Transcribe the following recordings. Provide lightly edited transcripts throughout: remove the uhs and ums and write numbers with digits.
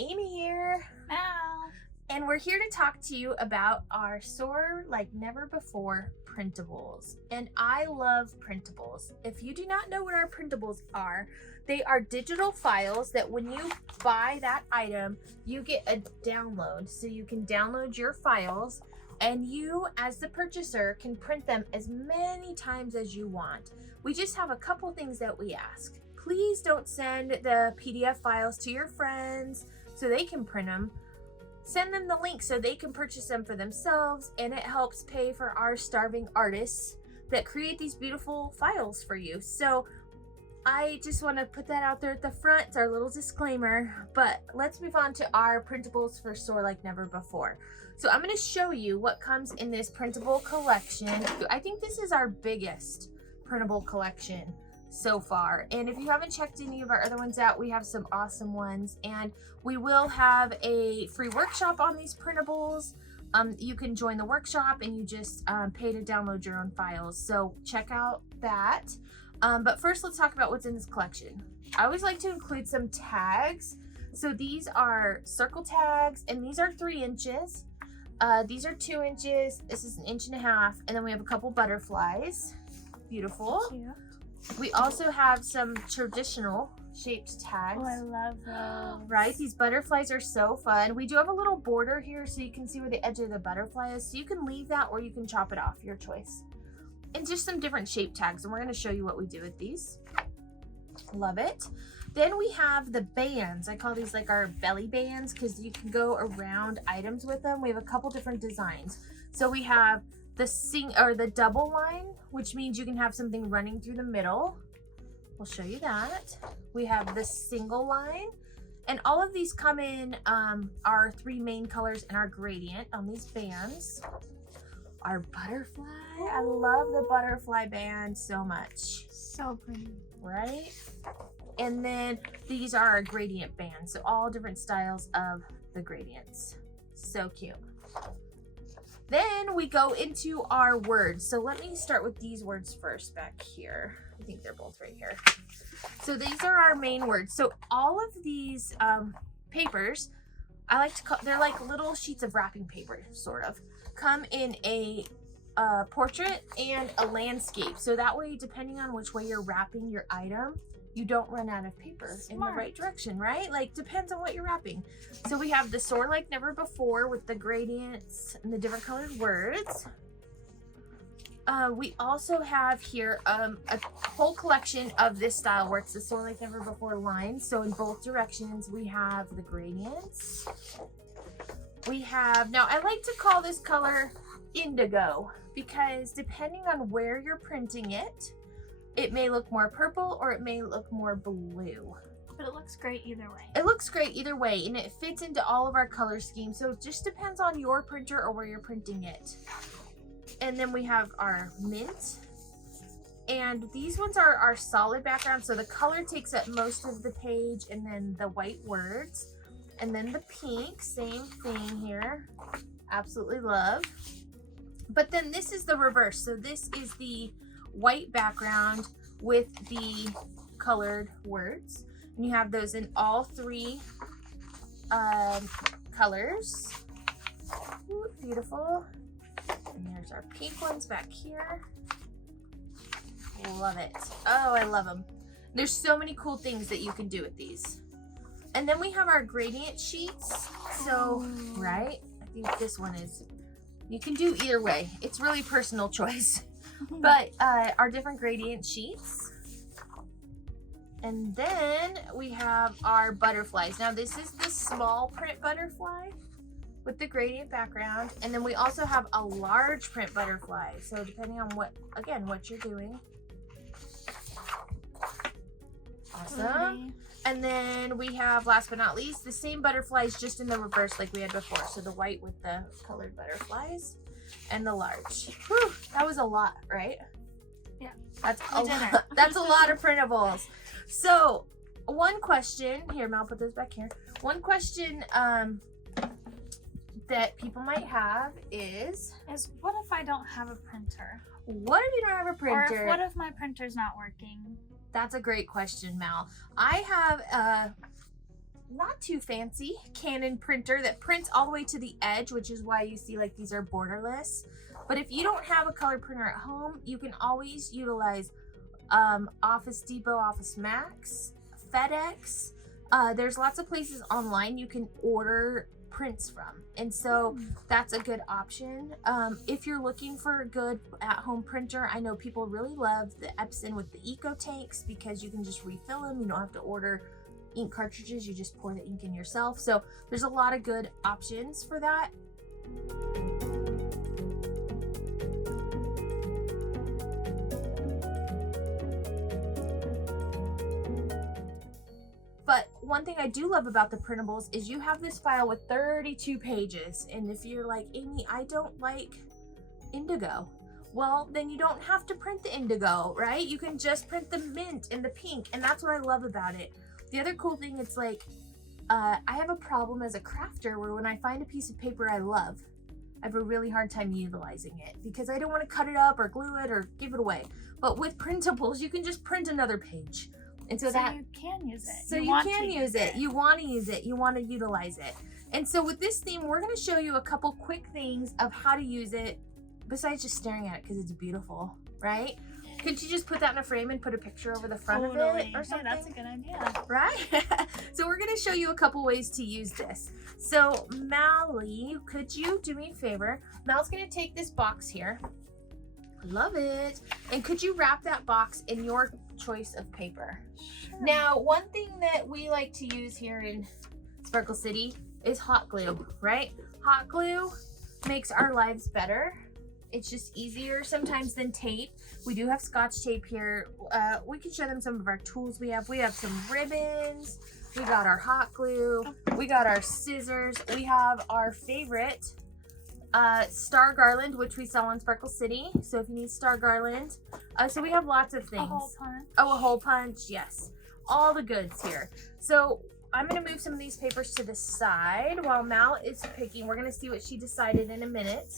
Amy here. Mal. And we're here to talk to you about our Soar Like Never Before printables. And I love printables. If you do not know what our printables are, they are digital files that when you buy that item, you get a download. So you can download your files and you, as the purchaser, can print them as many times as you want. We just have a couple things that we ask. Please don't send the PDF files to your friends so they can print them. Send them the link so they can purchase them for themselves, and it helps pay for our starving artists that create these beautiful files for you. So I just want to put that out there at the front. It's our little disclaimer, but let's move on to our printables for Soar Like Never Before. So I'm going to show you what comes in this printable collection. I think this is our biggest printable collection so far, and if you haven't checked any of our other ones out, we have some awesome ones, and we will have a free workshop on these printables. You can join the workshop and you just pay to download your own files, so check out that. But first, let's talk about what's in this collection. I always like to include some tags. So these are circle tags, and these are 3 inches. These are 2 inches. This is 1.5 inches, and then we have a couple butterflies. Beautiful. Cute. We also have some traditional shaped tags. Oh, I love those. Right? These butterflies are so fun. We do have a little border here so you can see where the edge of the butterfly is. So you can leave that or you can chop it off, your choice. And just some different shape tags. And we're going to show you what we do with these. Love it. Then we have the bands. I call these like our belly bands because you can go around items with them. We have a couple different designs. So we have the double line, which means you can have something running through the middle. We'll show you that. We have the single line, and all of these come in our 3 main colors and our gradient on these bands. Our butterfly. I love the butterfly band so much. So pretty. Right? And then these are our gradient bands, so all different styles of the gradients. So cute. Then we go into our words. So let me start with these words first back here. I think they're both right here. So these are our main words. So all of these papers, I like to call, they're like little sheets of wrapping paper, sort of, come in a portrait and a landscape. So that way, depending on which way you're wrapping your item, you don't run out of paper in the right direction, right? Like, depends on what you're wrapping. So we have the Soar Like Never Before with the gradients and the different colored words. We also have here a whole collection of this style where it's the Soar Like Never Before lines. So in both directions, we have the gradients. We have, now I like to call this color indigo because depending on where you're printing it, it may look more purple or it may look more blue. But it looks great either way. It looks great either way, and it fits into all of our color schemes. So it just depends on your printer or where you're printing it. And then we have our mint. And these ones are our solid background. So the color takes up most of the page, and then the white words. And then the pink, same thing here. Absolutely love. But then this is the reverse. So this is the white background with the colored words, and you have those in all 3 colors. Ooh, beautiful. And there's our pink ones back here. Love it. Oh, I love them. There's so many cool things that you can do with these. And then we have our gradient sheets. So right, I think this one is, you can do either way. It's really personal choice. But our different gradient sheets. And then we have our butterflies. Now this is the small print butterfly with the gradient background. And then we also have a large print butterfly. So depending on what you're doing. Awesome. And then we have, last but not least, the same butterflies just in the reverse like we had before. So the white with the colored butterflies. And the large. Whew, that was a lot, right? Yeah. That's a lot. That's a lot of printables. So one question here, Mal, put those back here. One question that people might have is what if I don't have a printer? What if you don't have a printer? Or what if my printer's not working? That's a great question, Mal. I have not too fancy Canon printer that prints all the way to the edge, which is why you see like these are borderless. But if you don't have a color printer at home, you can always utilize Office Depot, Office Max, FedEx. There's lots of places online you can order prints from, and so that's a good option. If you're looking for a good at-home printer, I know people really love the Epson with the eco tanks because you can just refill them. You don't have to order ink cartridges, you just pour the ink in yourself. So there's a lot of good options for that. But one thing I do love about the printables is you have this file with 32 pages. And if you're like, Amy, I don't like indigo, well, then you don't have to print the indigo, right? You can just print the mint and the pink. And that's what I love about it. The other cool thing, it's like, I have a problem as a crafter where when I find a piece of paper I love, I have a really hard time utilizing it because I don't want to cut it up or glue it or give it away. But with printables, you can just print another page. And so that you can use it. So you can use it. You want to use it. You want to utilize it. And so with this theme, we're going to show you a couple quick things of how to use it besides just staring at it because it's beautiful, right? Could you just put that in a frame and put a picture over the front of it or something? Hey, that's a good idea. Right? So we're going to show you a couple ways to use this. So Mally, could you do me a favor? Mal's going to take this box here. Love it. And could you wrap that box in your choice of paper? Sure. Now, one thing that we like to use here in Sparkle City is hot glue, right? Hot glue makes our lives better. It's just easier sometimes than tape. We do have Scotch tape here. We can show them some of our tools we have. We have some ribbons. We got our hot glue. We got our scissors. We have our favorite star garland, which we sell on Sparkle City. So if you need star garland. So we have lots of things. A hole punch. Oh, a hole punch. Yes. All the goods here. So I'm going to move some of these papers to the side while Mal is picking. We're going to see what she decided in a minute.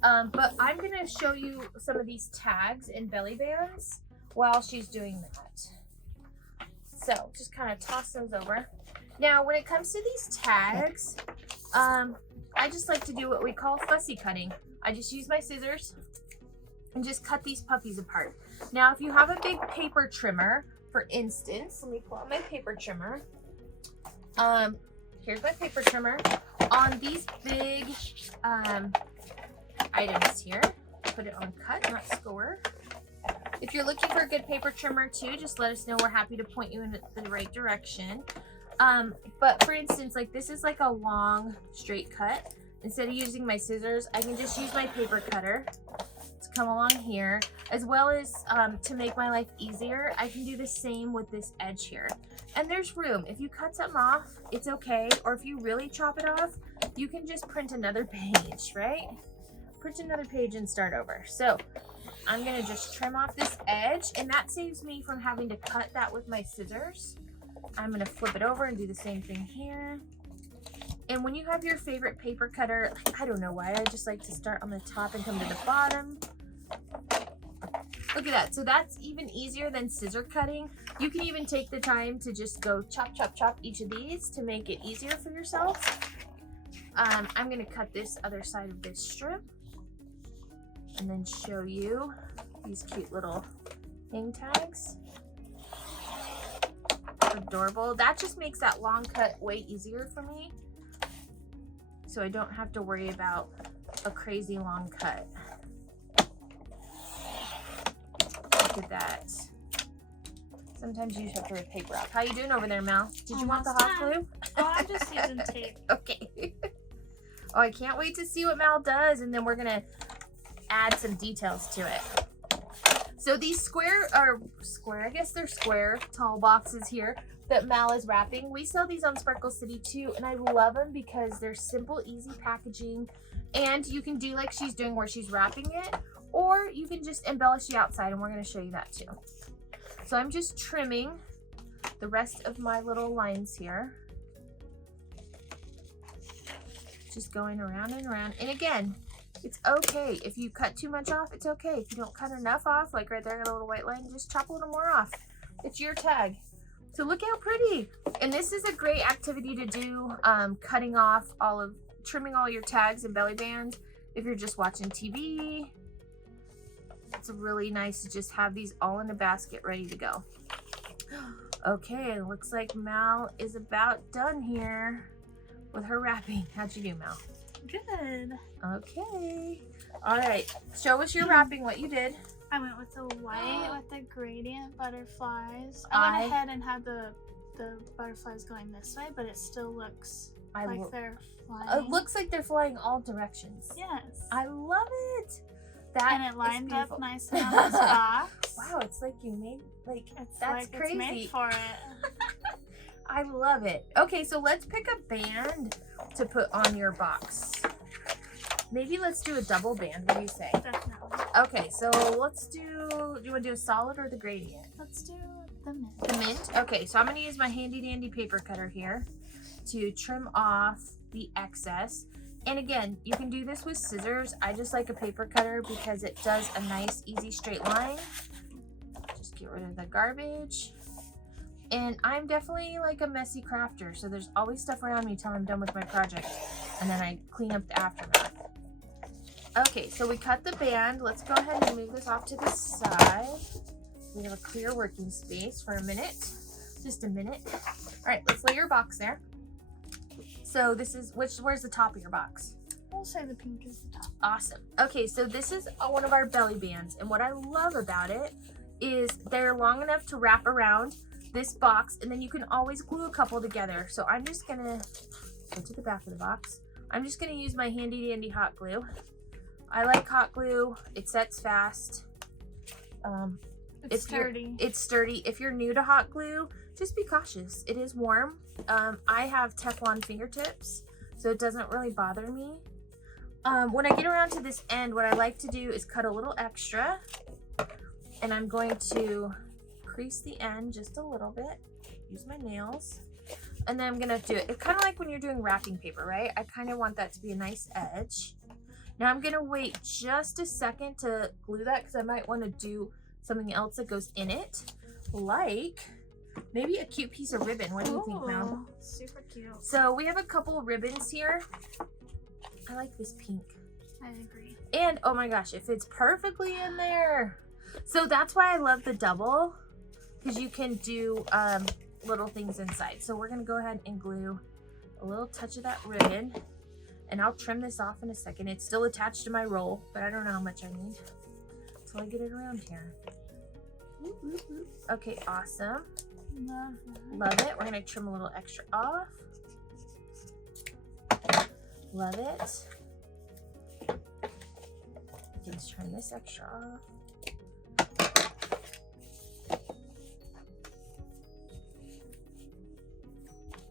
But I'm going to show you some of these tags and belly bands while she's doing that. So just kind of toss those over. Now, when it comes to these tags, I just like to do what we call fussy cutting. I just use my scissors and just cut these puppies apart. Now, if you have a big paper trimmer, for instance, let me pull out my paper trimmer. Here's my paper trimmer. On these big items here, put it on cut, not score. If you're looking for a good paper trimmer too, just let us know. We're happy to point you in the right direction. But for instance, like this is like a long straight cut. Instead of using my scissors, I can just use my paper cutter to come along here, as well as to make my life easier. I can do the same with this edge here. And there's room. If you cut something off, it's okay. Or if you really chop it off, you can just print another page, right? Print another page and start over. So I'm gonna just trim off this edge, and that saves me from having to cut that with my scissors. I'm gonna flip it over and do the same thing here. And when you have your favorite paper cutter, I don't know why, I just like to start on the top and come to the bottom. Look at that. So that's even easier than scissor cutting. You can even take the time to just go chop, chop, chop each of these to make it easier for yourself. I'm gonna cut this other side of this strip and then show you these cute little hang tags. Adorable. That just makes that long cut way easier for me, so I don't have to worry about a crazy long cut. Look at that. Sometimes you just have to rip paper off. How you doing over there, Mal? Did you want the hot glue? Oh, I'm just using tape. Okay. Oh, I can't wait to see what Mal does, and then we're gonna add some details to it. So these I guess they're square tall boxes here that Mal is wrapping. We sell these on Sparkle City too, and I love them because they're simple, easy packaging, and you can do like she's doing where she's wrapping it, or you can just embellish the outside, and we're going to show you that too. So I'm just trimming the rest of my little lines here. Just going around and around. And again, it's okay. If you cut too much off, it's okay. If you don't cut enough off, like right there, I got a little white line, just chop a little more off. It's your tag. So look how pretty. And this is a great activity to do, trimming all your tags and belly bands. If you're just watching TV, it's really nice to just have these all in a basket ready to go. Okay, it looks like Mal is about done here with her wrapping. How'd you do, Mal? Good. Okay. All right, show us your wrapping, what you did. I went with the white with the gradient butterflies. I went ahead and had the butterflies going this way, but it still looks like they're flying. It looks like they're flying all directions. Yes. I love it. And it lined up nice on this box. Wow, it's like you made, It's that's like crazy. It's made for it. I love it. Okay, so let's pick a band to put on your box. Maybe let's do a double band. What do you say? Definitely. Okay, so let's do you want to do a solid or the gradient? Let's do the mint. The mint? Okay, so I'm going to use my handy dandy paper cutter here to trim off the excess. And again, you can do this with scissors. I just like a paper cutter because it does a nice, easy straight line. Just get rid of the garbage. And I'm definitely like a messy crafter, so there's always stuff around me till I'm done with my project. And then I clean up the aftermath. Okay, so we cut the band. Let's go ahead and move this off to the side. We have a clear working space for a minute. Just a minute. All right, let's lay your box there. So this is, where's the top of your box? We'll say the pink is the top. Awesome. Okay, so this is one of our belly bands. And what I love about it is they're long enough to wrap around this box. And then you can always glue a couple together. So I'm just going to go to the back of the box. I'm just going to use my handy dandy hot glue. I like hot glue. It sets fast. It's sturdy. It's sturdy. If you're new to hot glue, just be cautious. It is warm. I have Teflon fingertips, so it doesn't really bother me. When I get around to this end, what I like to do is cut a little extra, and I'm going to crease the end just a little bit. Use my nails, and then I'm gonna do it. It's kind of like when you're doing wrapping paper, right? I kind of want that to be a nice edge. Now I'm gonna wait just a second to glue that because I might want to do something else that goes in it, like maybe a cute piece of ribbon. What do you think, Mel? Super cute. So we have a couple ribbons here. I like this pink. I agree. And oh my gosh, it fits perfectly in there. So that's why I love the double, because you can do little things inside. So we're gonna go ahead and glue a little touch of that ribbon. And I'll trim this off in a second. It's still attached to my roll, but I don't know how much I need until I get it around here. Okay, awesome. Love it. We're gonna trim a little extra off. Love it. Let's trim this extra off.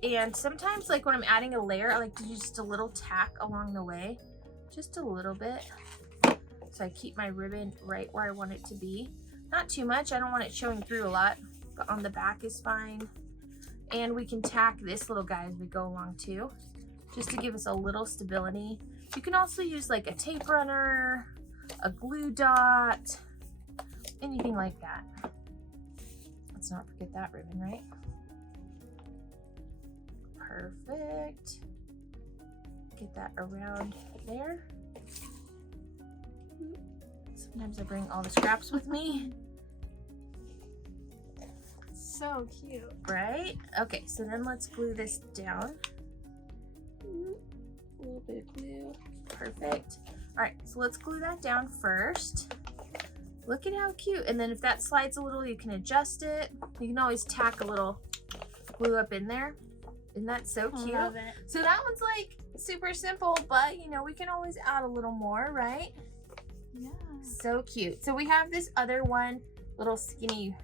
And sometimes, like when I'm adding a layer, I like to do just a little tack along the way, just a little bit, so I keep my ribbon right where I want it to be. Not too much. I don't want it showing through a lot, but on the back is fine. And we can tack this little guy as we go along too, just to give us a little stability. You can also use like a tape runner, a glue dot, anything like that. Let's not forget that ribbon, right? Perfect. Get that around there. Sometimes I bring all the scraps with me. So cute. Right? Okay, so then let's glue this down. A little bit of glue. Perfect. All right, so let's glue that down first. Look at how cute. And then if that slides a little, you can adjust it. You can always tack a little glue up in there. Isn't that so cute? Love it. So that one's like super simple, but you know, we can always add a little more, right? Yeah. So cute. So we have this other one, little skinny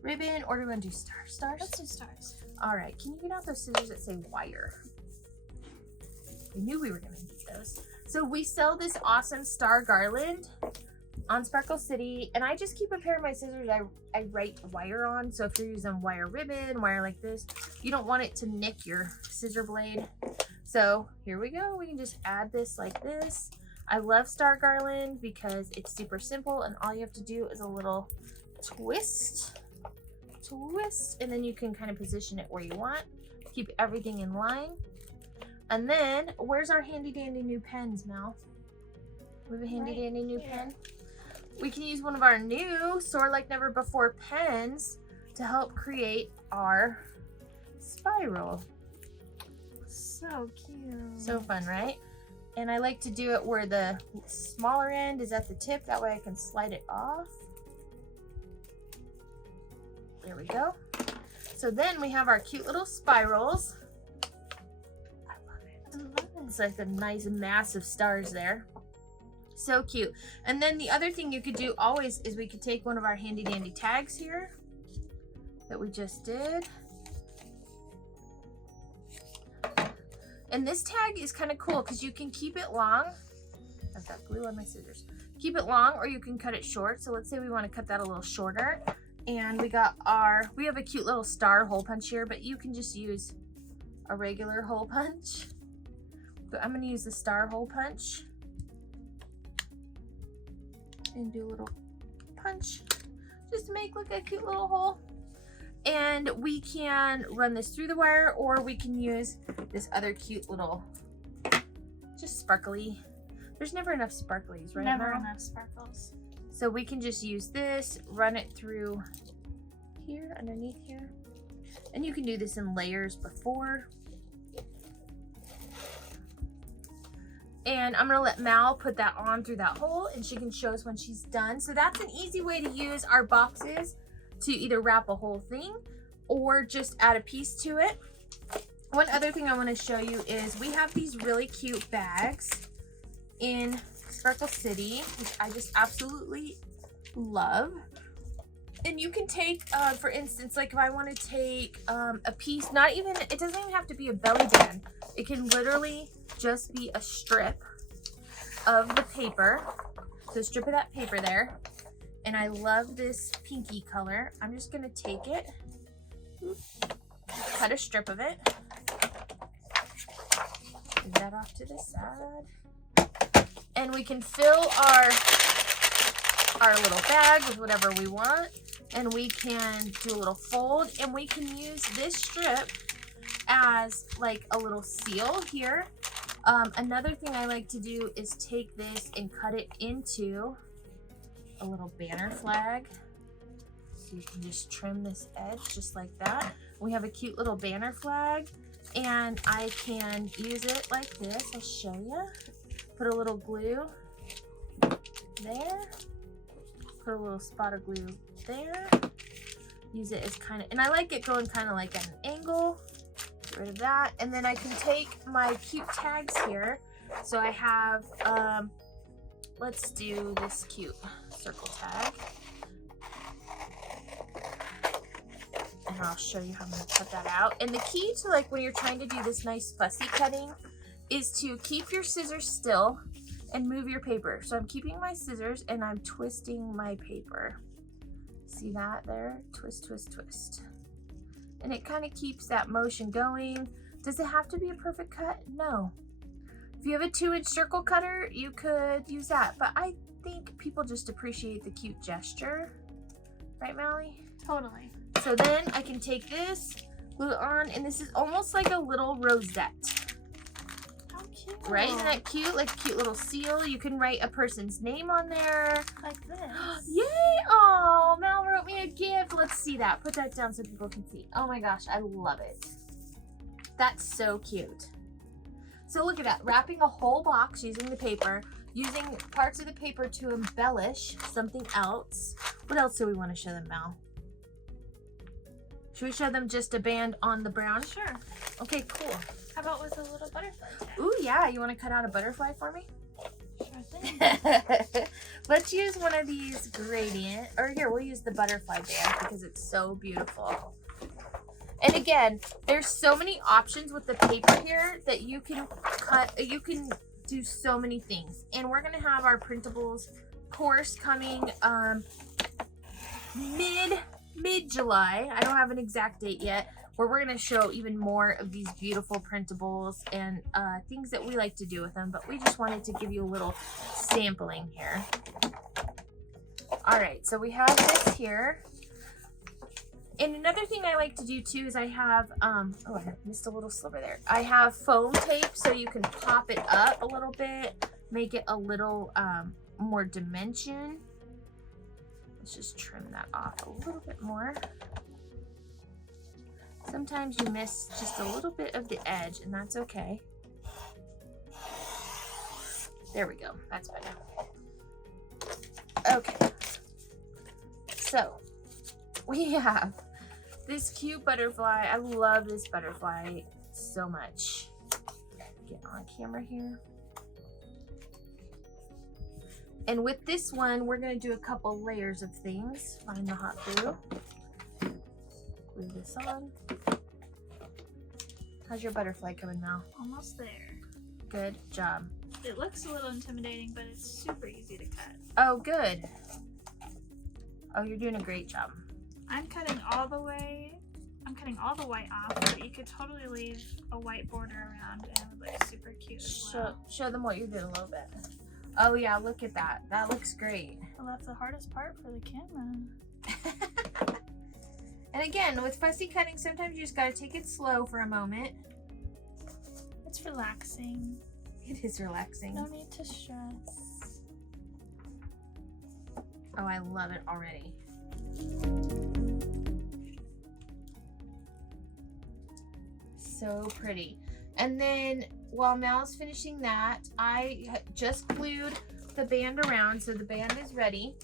ribbon, or do we want to do stars? Let's do stars. All right, can you get out those scissors that say wire? We knew we were gonna need those. So we sell this awesome star garland on Sparkle City, and I just keep a pair of my scissors I write wire on. So if you're using wire ribbon, wire like this, you don't want it to nick your scissor blade. So here we go. We can just add this like this. I love star garland because it's super simple and all you have to do is a little twist twist, and then you can kind of position it where you want. Keep everything in line. And then, where's our handy dandy new pens, Mel? We have a handy dandy new pen. We can use one of our new Soar Like Never Before pens to help create our spiral. So cute. So fun, right? And I like to do it where the smaller end is at the tip. That way I can slide it off. There we go. So then we have our cute little spirals. I love it. I love it. It's like a nice massive stars there. So cute. And then the other thing you could do always is we could take one of our handy dandy tags here that we just did. And this tag is kind of cool because you can keep it long. I've got glue on my scissors. Keep it long, or you can cut it short. So let's say we want to cut that a little shorter. And we have a cute little star hole punch here, but you can just use a regular hole punch. But I'm going to use the star hole punch and do a little punch just to make look a cute little hole. And we can run this through the wire, or we can use this other cute little, just sparkly. There's never enough sparklies, right? Never enough sparkles. So we can just use this, run it through here, underneath here. And you can do this in layers before. And I'm gonna let Mal put that on through that hole, and she can show us when she's done. So that's an easy way to use our boxes to either wrap a whole thing or just add a piece to it. One other thing I want to show you is we have these really cute bags in Sparkle City, which I just absolutely love. And you can take, for instance, like if I want to take a piece, it doesn't even have to be a belly band. It can literally just be a strip of the paper. So a strip of that paper there. And I love this pinky color. I'm just gonna take it, cut a strip of it, move that off to the side. And we can fill our little bag with whatever we want. And we can do a little fold, and we can use this strip as like a little seal here. Another thing I like to do is take this and cut it into a little banner flag. So you can just trim this edge just like that. We have a cute little banner flag, and I can use it like this. I'll show you. Put a little glue there. Put a little spot of glue there. Use it as kind of, and I like it going kind of like at an angle. Get rid of that. And then I can take my cute tags here. So I have, let's do this cute circle tag. And I'll show you how I'm going to cut that out. And the key to like when you're trying to do this nice fussy cutting is to keep your scissors still and move your paper. So I'm keeping my scissors and I'm twisting my paper. See that there? Twist, twist, twist. And it kind of keeps that motion going. Does it have to be a perfect cut? No. If you have a 2-inch circle cutter, you could use that. But I think people just appreciate the cute gesture. Right, Mally? Totally. So then I can take this, glue it on, and this is almost like a little rosette. How cute. Right? Isn't that cute? Like a cute little seal. You can write a person's name on there. Like this. Yay! Oh, Mel wrote me a gift. Let's see that. Put that down so people can see. Oh my gosh, I love it. That's so cute. So look at that. Wrapping a whole box using the paper, using parts of the paper to embellish something else. What else do we want to show them, Mel? Should we show them just a band on the brown? Sure. Okay, cool. How about with a little butterfly tag? Ooh, yeah. You want to cut out a butterfly for me? Sure thing. Let's use one of these gradient, or here, we'll use the butterfly band because it's so beautiful. And again, there's so many options with the paper here that you can cut, you can do so many things. And we're going to have our Printables course coming mid-July. I don't have an exact date yet, where we're going to show even more of these beautiful printables and things that we like to do with them. But we just wanted to give you a little sampling here. All right, so we have this here. And another thing I like to do too is I have, oh, I missed a little sliver there. I have foam tape so you can pop it up a little bit, make it a little more dimension. Let's just trim that off a little bit more. Sometimes you miss just a little bit of the edge, and that's okay. There we go. That's better. Okay. So, we have this cute butterfly. I love this butterfly so much. Get on camera here. And with this one, we're going to do a couple layers of things. Find the hot glue. Glue this on. How's your butterfly coming now? Almost there. Good job. It looks a little intimidating, but it's super easy to cut. Oh, good. Oh, you're doing a great job. I'm cutting all the way. I'm cutting all the white off, but you could totally leave a white border around and it would look super cute as well. Show them what you did a little bit. Oh yeah, look at that. That looks great. Well, that's the hardest part for the camera. And again, with fussy cutting, sometimes you just gotta take it slow for a moment. It's relaxing. It is relaxing. No need to stress. Oh, I love it already. So pretty. And then while Mal's finishing that, I just glued the band around, so the band is ready.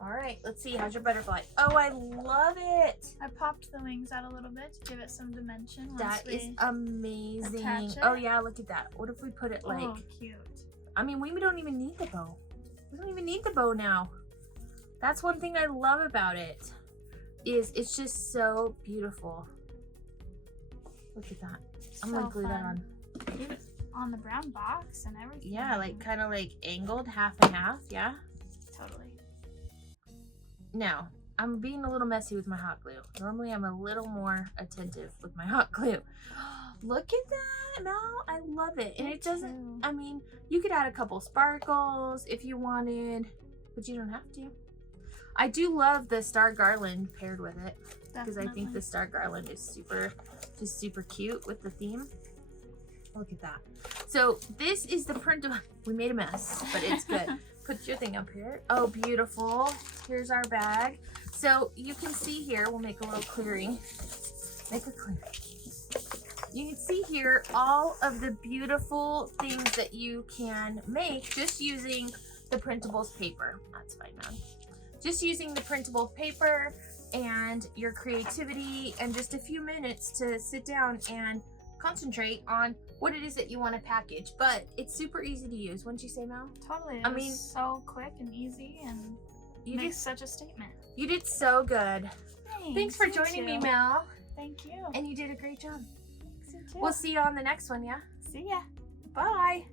All right, let's see. How's your butterfly? Oh, I love it. I popped the wings out a little bit to give it some dimension. That is amazing. Attach it. Oh yeah, look at that. What if we put it like? Oh, cute. I mean, we don't even need the bow. We don't even need the bow now. That's one thing I love about it. Is it's just so beautiful. Look at that. I'm gonna glue that on. Even on the brown box and everything. Yeah, like kind of like angled half and half. Yeah. Totally. Now, I'm being a little messy with my hot glue. Normally, I'm a little more attentive with my hot glue. Look at that, Mel. I love it. And it doesn't, I mean, you could add a couple sparkles if you wanted, but you don't have to. I do love the star garland paired with it because I think the star garland is super cute with the theme. Look at that. So this is the printable. We made a mess, but it's good. Put your thing up here. Oh, beautiful. Here's our bag. So you can see here, we'll make a little clearing. Make a clearing. You can see here all of the beautiful things that you can make just using the Printables paper. That's fine, man. Just using the printable paper and your creativity and just a few minutes to sit down and concentrate on what it is that you want to package. But it's super easy to use, wouldn't you say, Mel? Totally. I mean, so quick and easy, and you makes such a statement. You did so good. Thanks for joining me, Mel. Thank you. And you did a great job. Thanks, you too. We'll see you on the next one, yeah? See ya. Bye.